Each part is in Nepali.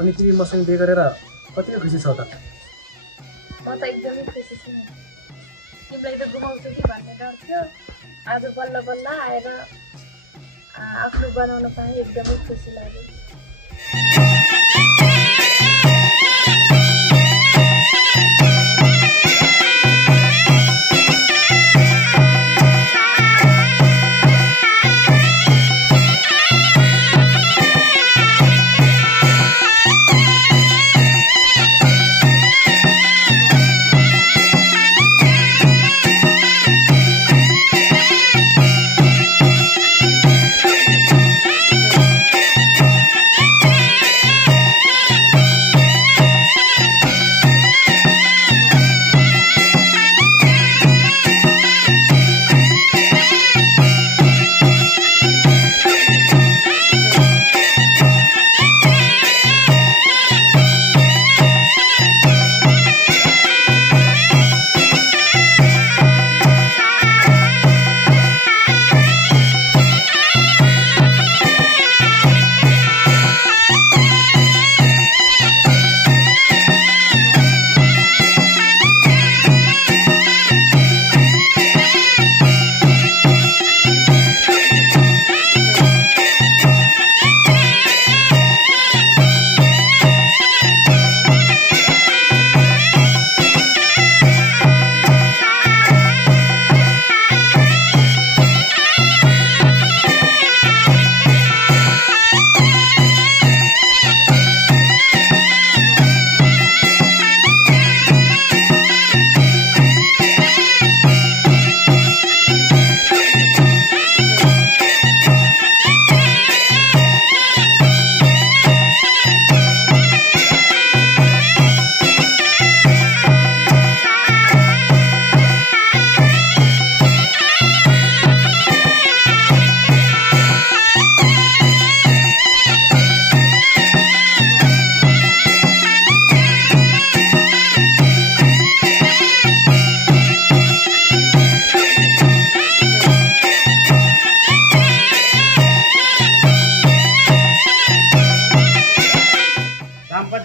अनि तिमी मसँग बिहे गरेर कति खुसी छौ त? म त एकदमै खुसी छु। तिमीलाई त गुमाउँछु कि भन्ने डर थियो। आज बल्ल बल्ल आएर आफ्नो बनाउन पाएँ, एकदमै खुसी लाग्यो।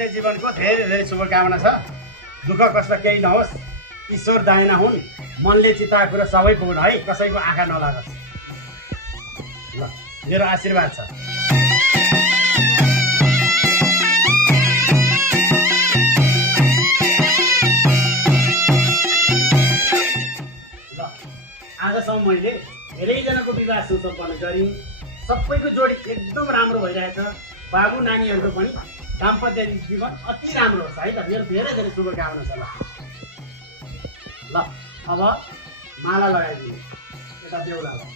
जीवनको धेरै धेरै शुभकामना छ। दुःख कष्ट केही नहोस्, ईश्वर दाहिना हुन्, मनले चिताएको कुरा सबै पुग्न है, कसैको आँखा नलागोस्। ल मेरो आशीर्वाद छ। ल आजसम्म मैले धेरैजनाको विवाह सुसम्पन्न गरेँ, सबैको जोडी एकदम राम्रो भइरहेछ। बाबु नानीहरूको पनि दाम्पत्य जीवन अति राम्रो छ है त। मेरो धेरै धेरै शुभकामना छ। ल अब माला लगाइदिनु यता बेहुलालाई।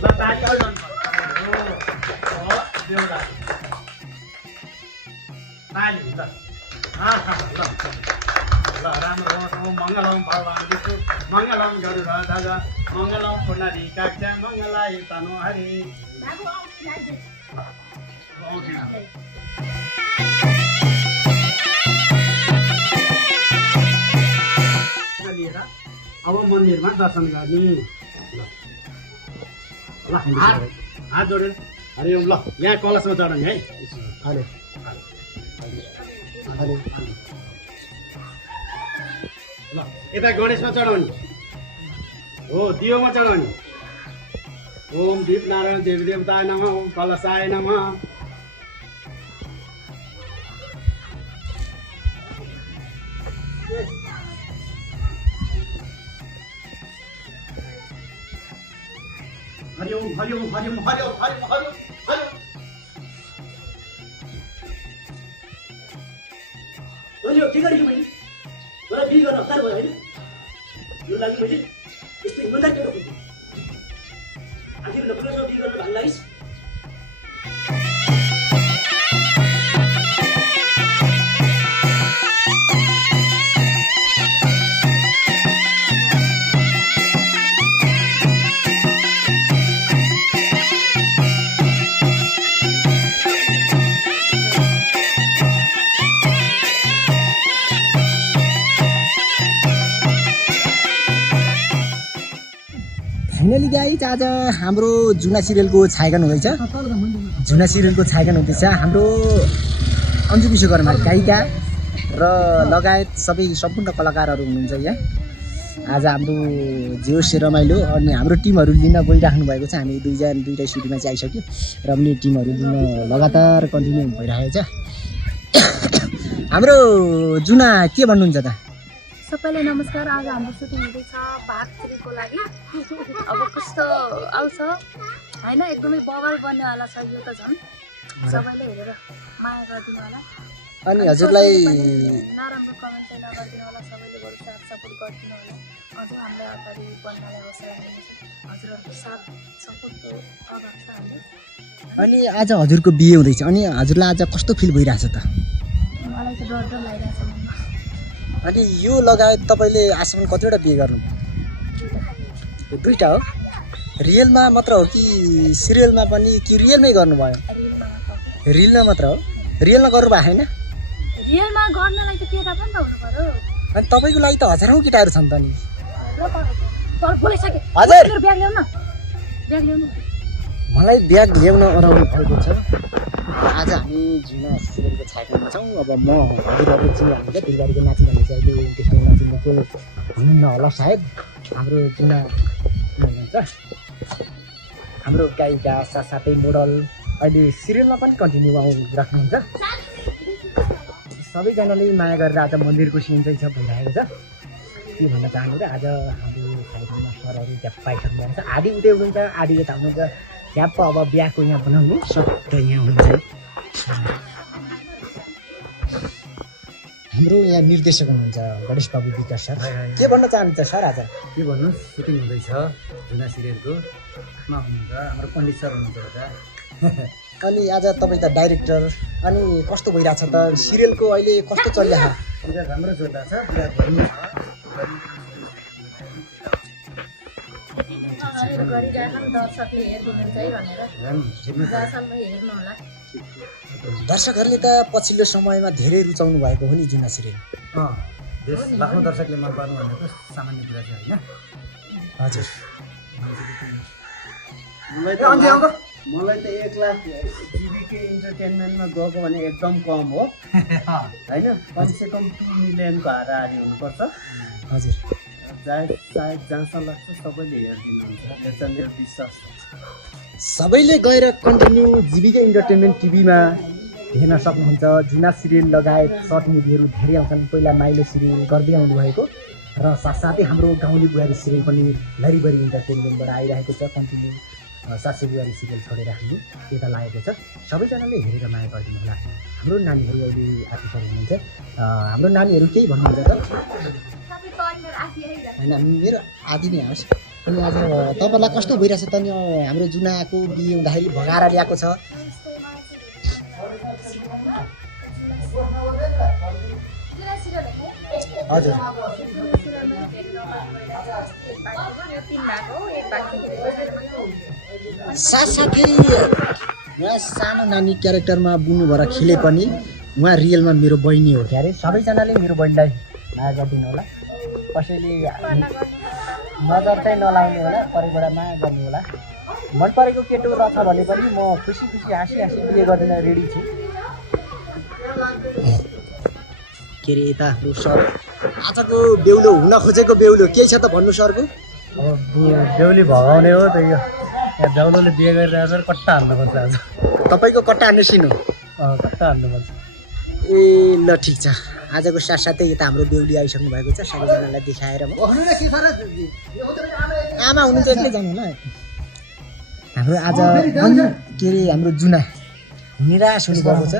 ल ताली बेहुला ताली। ल ल राम्रो होस्। ओम मङ्गलम भगवान् विष्णु मङ्गलम गरुडध्वज मङ्गलम पुण्डरीकाक्ष मङ्गलाय तनु हरि। लिएर अब मन्दिरमा दर्शन गर्ने। ल हात जोडेर हरि ओम। ल यहाँ कलशमा चढाउने है। अरे ल यता गणेशमा चढाउने हो, दियोमा चढाउने। ओम दीप नारायण देवी देवताय नमः, ओम कलशाय नमः। हरि ओम हरि ओम हरि ओम हरि ओम हरि ओम हरि ओम हरि ओम। मैले के गरेको मैले मलाई बिहे गर्न हतार भयो होइन। यो लागि मैले यस्तो इमान्दार केटा खोजेँ। आखिर नकुलसँग बिहे गर्न भाग लागिस्। फाइनली गाइज आज हाम्रो जुना सिरियलको छायाङ्कन हुँदैछ। जुना सिरियलको छायाङ्कन हुँदैछ। हाम्रो अन्जु विश्वकर्मा गायिका र लगायत सबै सम्पूर्ण कलाकारहरू हुनुहुन्छ यहाँ। आज हाम्रो जे होस् रमाइलो अनि हाम्रो टिमहरू लिन गइराख्नु भएको छ। हामी दुईटा सिटीमा चाहिँ आइसक्यो र पनि टिमहरू लिन लगातार कन्टिन्यू भइरहेको छ। हाम्रो जुना के भन्नुहुन्छ त? सबैलाई नमस्कार। आज हाम्रो सुटिङ हुँदैछ भाग 3 को लागि। अब कस्तो आउँछ हैन, एकदमै बवाल बन्नेवाला छ यो त। झन् सबैले हेरेर माया गरिदिनु होला अनि हजुरलाई नराम्रो कमेन्ट चाहिँ नगरिदिनु होला। सबैले बरु साथ सपोर्ट गरिदिनु होला। अझ हामीलाई अगाडि बढ्नलाई हौसला दिनुहुन्छ। हजुरहरूको साथ सपोर्टको अभाव छ हामीले। अनि आज हजुरको बिहे हुँदैछ अनि हजुरलाई आज कस्तो फिल भइरहेछ त? मलाई त डर डर लागिरहेछ मनमा। अनि यो लगायत तपाईँले आजसम्म कतिवटा बिहे गर्नु? दुईवटा हो। रियलमा मात्र हो कि सिरियलमा पनि कि रियलमै गर्नुभयो? रियलमा मात्र हो। रियलमा गर्नुभएको छैन? रियलमा गर्नलाई त केटा पनि त हुनु पर्यो। अनि तपाईँको लागि त हजारौँ केटाहरू छन् त नि। तर बोलिसके हजुर ब्याग ल्याउन न, ब्याग ल्याउनु। मलाई ब्याग ल्याउन अराउनु भएको छ। आज हामी जुना सिरियलको छायाङ्कनमा छौँ। अब म हजुरहरू चिनिहाल्नु क्या बिगारीको नाची भन्ने चाहिँ अहिले त्यस्तो नाचिने को हुनुहुन्न होला सायद। हाम्रो जुना हुनुहुन्छ, हाम्रो गायिका साथसाथै मोडल, अहिले सिरियलमा पनि कन्टिन्यू राख्नुहुन्छ। सबैजनाले माया गरेर आज मन्दिरको सिन चाहिँ भइरहेको छ। के भन्न चाहनु र आज हाम्रो छायाङ्कनमा सरहरू झ्याप्प आइसक्नु भएको छ। आधी उतै हुनुहुन्छ, आधी यता हुनुहुन्छ। झ्याप्प अब बिहाको यहाँ बनाउने सबै यहाँ हुनुहुन्छ। हाम्रो यहाँ निर्देशक हुनुहुन्छ गणेश बाबु विकास सर। के भन्न चाहनुहुन्छ सर? आज के भन्नु, सुटिङ हुँदैछ जुना सिरियलको। आफ्मा हुनुहुन्छ, हाम्रो पण्डित सर हुनुहुन्छ एउटा। अनि आज तपाईँ त डाइरेक्टर, अनि कस्तो भइरहेछ त सिरियलको अहिले कस्तो चलिरहेछ? पुरा राम्रो जोड्दा छ, पुरा भन्नु छ। गरिरहेछन् दर्शकले हेर्नुहुन्छ है भनेर जहाँसम्म हेर्नु होला। दर्शकहरूले त पछिल्लो समयमा धेरै रुचाउनु भएको हो नि जुना सिरियल। देश लाखौँ दर्शकले मन पर्नु भनेको सामान्य कुरा चाहिँ होइन। हजुर मलाई त 1 लाख जीबीके इन्टरटेनमेन्टमा गएको भने एकदम कम हो होइन। कमसेकम 2 मिलियनको हाराहारी हुनुपर्छ। हजुर सायद जहाँसम्म लाग्छ सबैले हेरिदिनुहुन्छ, यो चाहिँ मेरो विश्वास छ। सबैले गएर कन्टिन्यू जीविका इन्टरटेनमेन्ट टिभीमा हेर्न सक्नुहुन्छ। जुना सिरियल लगायत सर्ट मुभीहरू धेरै आउँछन्। पहिला माइलो सिरियल गर्दै आउनुभएको र साथसाथै हाम्रो गाउँले बुहारी सिरियल पनि लरीबरी इन्टरटेनमेन्टबाट आइरहेको छ। कन्टिन्यू सासू बुहारी सिरियल छोडेर हामी यता लागेको छ। सबैजनाले हेरेर माया गरिदिनु होला। हाम्रो नानीहरू अहिले आफिसर हुनुहुन्छ। हाम्रो नानीहरू केही भन्नुहुन्छ त? होइन मेरो आदि नै होस्। अनि आज तपाईँलाई कस्तो भइरहेछ त? नि हाम्रो जुनाको बिहे हुँदाखेरि भगाएर ल्याएको छ। हजुर साथसाथै उहाँ सानो नानी क्यारेक्टरमा बुनु भएर खेले पनि उहाँ रियलमा मेरो बहिनी हो क्यारे। सबैजनाले मेरो बहिनीलाई माया गरिदिनु होला। कसैले नजर चाहिँ नलाउने होला, परिबाट माया गर्नु होला। मन परेको केटो रहेछ भने पनि म खुसी खुसी हाँसी बिहे गरिदिन रेडी छु। के अरे यता हाम्रो सर आजको बेहुलो हुन खोजेको बेहुलो के छ त भन्नु सरको? अब बेहुली भगाउने हो त यो। यहाँ बेहुलोले बिहे गरिरहेको कट्टा हाल्नुपर्छ आज। तपाईँको कट्टा हान्ने सिन हो? कट्टा हाल्नुपर्छ। ए ल ठिक छ। आजको साथसाथै यता हाम्रो बेहुली आइसक्नु भएको छ। सबैजनालाई देखाएर म आमा हुनुहुन्छ एक्लै जानु होला। हाम्रो आज के अरे हाम्रो जुना निराश हुनुभएको छ।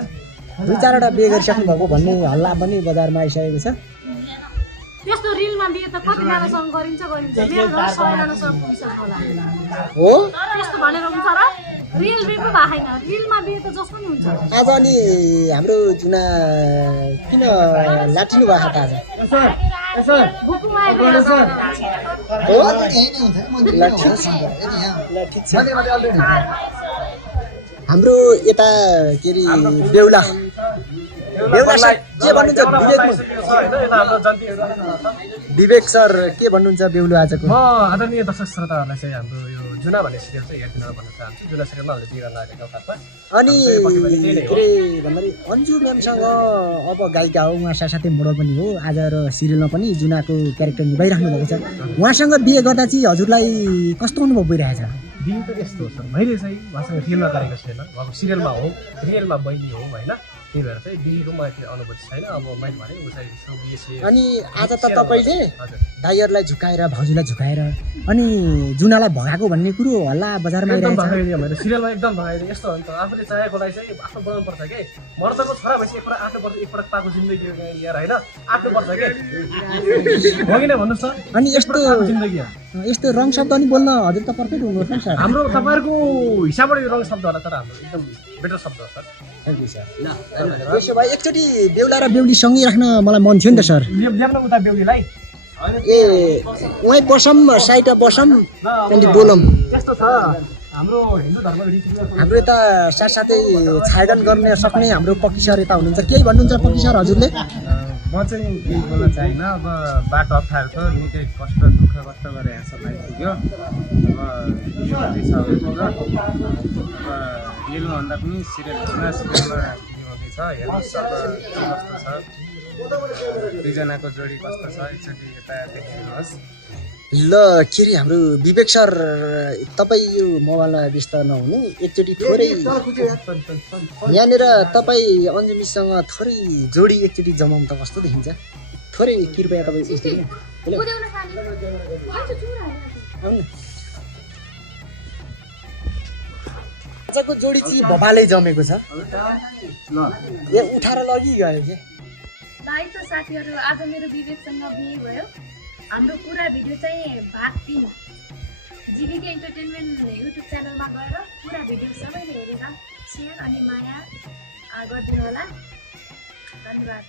2-4वटा बिहे गरिसक्नु भएको भन्ने हल्ला पनि बजारमा आइसकेको छ। त्यस्तो रिलमा बिहे त कतिजनासँग गरिन्छ मेरो घर 100जनासँग पुगिसक्नु होला हो। त्यस्तो भनेर हुन्छ र? रियल बिहे पो भएको छैन, रिलमा बिहे त जस्तो नि हुन्छ। आज अनि हाम्रो जुना किन लाटिनु भएको त आज? बुकुमा आइरहेको छ। हो ल ठिक छ। हाम्रो यता के अरे बेहुला के भन्नुहुन्छ विवेक? विवेक सर के भन्नुहुन्छ बेहुलो आजको? म आदरणीय दर्शक श्रोताहरूलाई चाहिँ हाम्रो यो जुना भन्ने सिरियल चाहिँ हेरिदिन भन्न चाहन्छु। जुना सिरियलमा हामीले बिहे गर्न आएको खासमा अनि के अरे भन्दाखेरि अन्जु म्यामसँग अब गायिका हो, उहाँ साथसाथै मोडल पनि हो, आज र सिरियलमा पनि जुनाको क्यारेक्टर निभाइराख्नु भएको छ। उहाँसँग बिहे गर्दा चाहिँ हजुरलाई कस्तो अनुभव भइरहेछ? बिहे त यस्तो हो सर, मैले चाहिँ उहाँसँग रियलमा गरेको छैन, उहाँको सिरियलमा हो, रियलमा बहिनी हो होइन, त्यही भएर चाहिँ बिहेको मलाई त्यो अनुभूति छैन। अब मैले भने ऊ चाहिँ अनि आज त तपाईँले हजुर दाइहरूलाई झुकाएर भाउजूलाई झुकाएर अनि जुनालाई भगाएको भन्ने कुरो हल्ला बजारमा एकदम आइरहेछ। भगाइदियो मैले सिरियलमा एकदम भगाइदियो। यस्तो हो नि त, आफूले चाहेकोलाई चाहिँ आफ्नो बनाउनु पर्छ कि, मर्दको छोरा भएपछि एकपल्ट आँट्नुपर्छ, एकपल्ट पाएको जिन्दगी हो लिएर होइन, आँट्नुपर्छ कि हो कि नै भन्नुहोस् त। अनि यस्तो जिन्दगी हो यस्तो रङ शब्द नि बोल्न हजुर त पर्फेक्ट हुनुहुन्छ नि सर। हाम्रो तपाईँहरूको हिसाबबाट यो रङ शब्द होला, तर हाम्रो एकदम बेटर शब्द हो सर। Thank you sir. त्यसो भए एकचोटि बेहुला र बेहुली सँगै राख्न मलाई मन थियो नि त सर। ल्याउन उता बेहुलीलाई ए उहीँ बसौँ, साइडमा बसौँ, त्यहाँदेखि बोलौँ। यस्तो छ हाम्रो हिन्दू धर्मको रीतिरिवाज। हाम्रो यता साथसाथै छायाङ्कन गर्ने सक्ने हाम्रो पक्की सर यता हुनुहुन्छ, केही भन्नुहुन्छ पक्की सर हजुरले? म चाहिँ केही बोल्न चाहिनँ। अब बाटो अप्ठ्यारो छ, निकै कष्ट दुःख कष्ट गरेर यहाँसम्म आइपुग्यो। अब यो हुँदैछ पुग्यो। अब रियलभन्दा पनि सिरियल जुना सिरियलमा के हुँदैछ हेर्नुहोस् अब के कस्तो छ, दुईजनाको जोडी कस्तो छ एकचोटि यता देखिदिनुहोस्। ल के अरे हाम्रो विवेक सर तपाईँ यो मोबाइलमा व्यस्त नहुनु, एकचोटि थोरै यहाँनिर तपाईँ अन्जु मिससँग थोरै जोडी एकचोटि जमाउनु त कस्तो देखिन्छ? थोरै कृपया तपाईँ यस्तो आजको जोडी चाहिँ भवालै जमेको छ। ए उठाएर लगिगयो कि ल है त साथीहरू, आज मेरो विवेकसँग बिहे भयो। हाम्रो पुरा भिडियो चाहिँ भाग 3 जीविका एन्टरटेनमेन्ट युट्युब च्यानलमा गएर पुरा भिडियो सबैले हेरेर सेयर अनि माया गरिदिनु होला। धन्यवाद।